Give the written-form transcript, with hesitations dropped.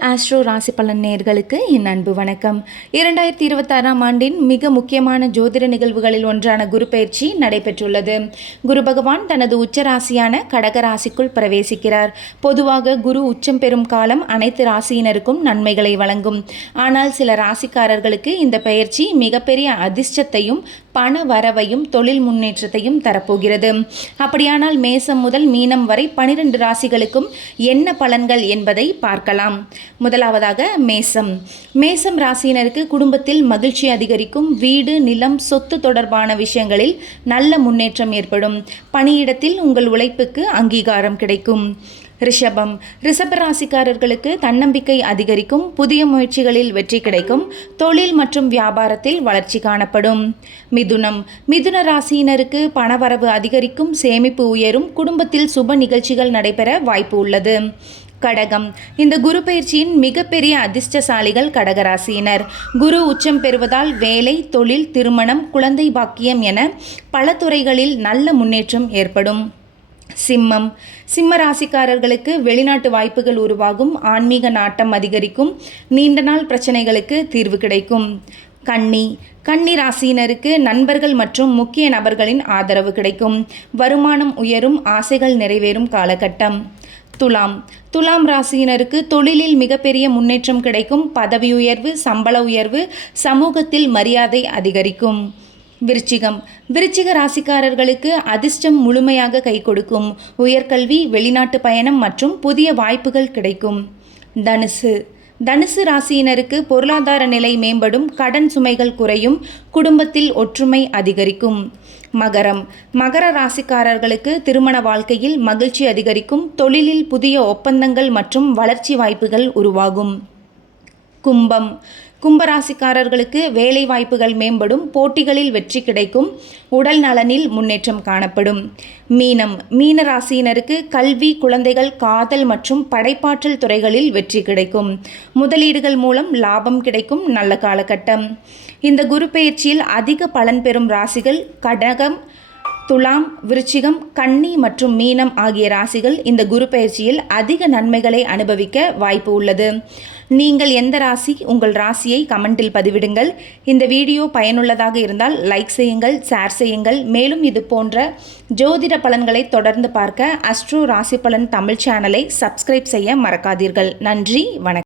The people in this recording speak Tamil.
ஆஸ்ட்ரோ ராசி பலன் நேயர்களுக்கு என் அன்பு வணக்கம். 2026ஆம் ஆண்டின் மிக முக்கியமான ஜோதிட நிகழ்வுகளில் ஒன்றான குரு பயிற்சி நடைபெற்றுள்ளது. குரு பகவான் தனது உச்ச ராசியான கடக ராசிக்குள் பிரவேசிக்கிறார். பொதுவாக குரு உச்சம் பெறும் காலம் அனைத்து ராசியினருக்கும் நன்மைகளை வழங்கும். ஆனால் சில ராசிக்காரர்களுக்கு இந்த பயிற்சி மிகப்பெரிய அதிர்ஷ்டத்தையும் பண வரவையும் தொழில் முன்னேற்றத்தையும் தரப்போகிறது. அப்படியானால் மேசம் முதல் மீனம் வரை 12 ராசிகளுக்கும் என்ன பலன்கள் என்பதை பார்க்கலாம். முதலாவதாக மேசம் ராசியினருக்கு குடும்பத்தில் மகிழ்ச்சி அதிகரிக்கும். வீடு, நிலம், சொத்து தொடர்பான விஷயங்களில் நல்ல முன்னேற்றம் ஏற்படும். பணியிடத்தில் உங்கள் உழைப்புக்கு அங்கீகாரம் கிடைக்கும். ரிஷப ராசிக்காரர்களுக்கு தன்னம்பிக்கை அதிகரிக்கும். புதிய முயற்சிகளில் வெற்றி கிடைக்கும். தொழில் மற்றும் வியாபாரத்தில் வளர்ச்சி காணப்படும். மிதுன ராசியினருக்கு பணவரவு அதிகரிக்கும். சேமிப்பு உயரும். குடும்பத்தில் சுப நிகழ்ச்சிகள் நடைபெற வாய்ப்பு உள்ளது. கடகம். இந்த குரு பயிற்சியின் மிகப்பெரிய அதிர்ஷ்டசாலிகள் கடகராசியினர். குரு உச்சம் பெறுவதால் வேலை, தொழில், திருமணம், குழந்தை பாக்கியம் என பல துறைகளில் நல்ல முன்னேற்றம் ஏற்படும். சிம்ம ராசிக்காரர்களுக்கு வெளிநாட்டு வாய்ப்புகள் உருவாகும். ஆன்மீக நாட்டம் அதிகரிக்கும். நீண்ட நாள் பிரச்சனைகளுக்கு தீர்வு கிடைக்கும். கன்னி ராசியினருக்கு நண்பர்கள் மற்றும் முக்கிய நபர்களின் ஆதரவு கிடைக்கும். வருமானம் உயரும். ஆசைகள் நிறைவேறும் காலகட்டம். துலாம் ராசியினருக்கு தொழிலில் மிகப்பெரிய முன்னேற்றம் கிடைக்கும். பதவி உயர்வு, சம்பள உயர்வு, சமூகத்தில் மரியாதை அதிகரிக்கும். விருச்சிக ராசிக்காரர்களுக்கு அதிர்ஷ்டம் முழுமையாக கை கொடுக்கும். உயர்கல்வி, வெளிநாட்டு பயணம் மற்றும் புதிய வாய்ப்புகள் கிடைக்கும். தனுசு ராசியினருக்கு பொருளாதார நிலை மேம்படும். கடன் சுமைகள் குறையும். குடும்பத்தில் ஒற்றுமை அதிகரிக்கும். மகர ராசிக்காரர்களுக்கு திருமண வாழ்க்கையில் மகிழ்ச்சி அதிகரிக்கும். தொழிலில் புதிய ஒப்பந்தங்கள் மற்றும் வளர்ச்சி வாய்ப்புகள் உருவாகும். கும்பராசிக்காரர்களுக்கு வேலை வாய்ப்புகள் மேம்படும். போட்டிகளில் வெற்றி கிடைக்கும். உடல் நலனில் முன்னேற்றம் காணப்படும். மீன ராசியினருக்கு கல்வி, குழந்தைகள், காதல் மற்றும் படைப்பாற்றல் துறைகளில் வெற்றி கிடைக்கும். முதலீடுகள் மூலம் லாபம் கிடைக்கும். நல்ல காலகட்டம். இந்த குரு பெயர்ச்சியில் அதிக பலன் பெறும் ராசிகள் கடகம், துலாம், விருச்சிகம், கன்னி மற்றும் மீனம் ஆகிய ராசிகள் இந்த குரு பயிற்சியில் அதிக நன்மைகளை அனுபவிக்க வாய்ப்பு உள்ளது. நீங்கள் எந்த ராசி? உங்கள் ராசியை கமெண்டில் பதிவிடுங்கள். இந்த வீடியோ பயனுள்ளதாக இருந்தால் லைக் செய்யுங்கள், ஷேர் செய்யுங்கள். மேலும் இது போன்ற ஜோதிட பலன்களை தொடர்ந்து பார்க்க ஆஸ்ட்ரோ ராசி பலன் தமிழ் சேனலை சப்ஸ்கிரைப் செய்ய மறக்காதீர்கள். நன்றி, வணக்கம்.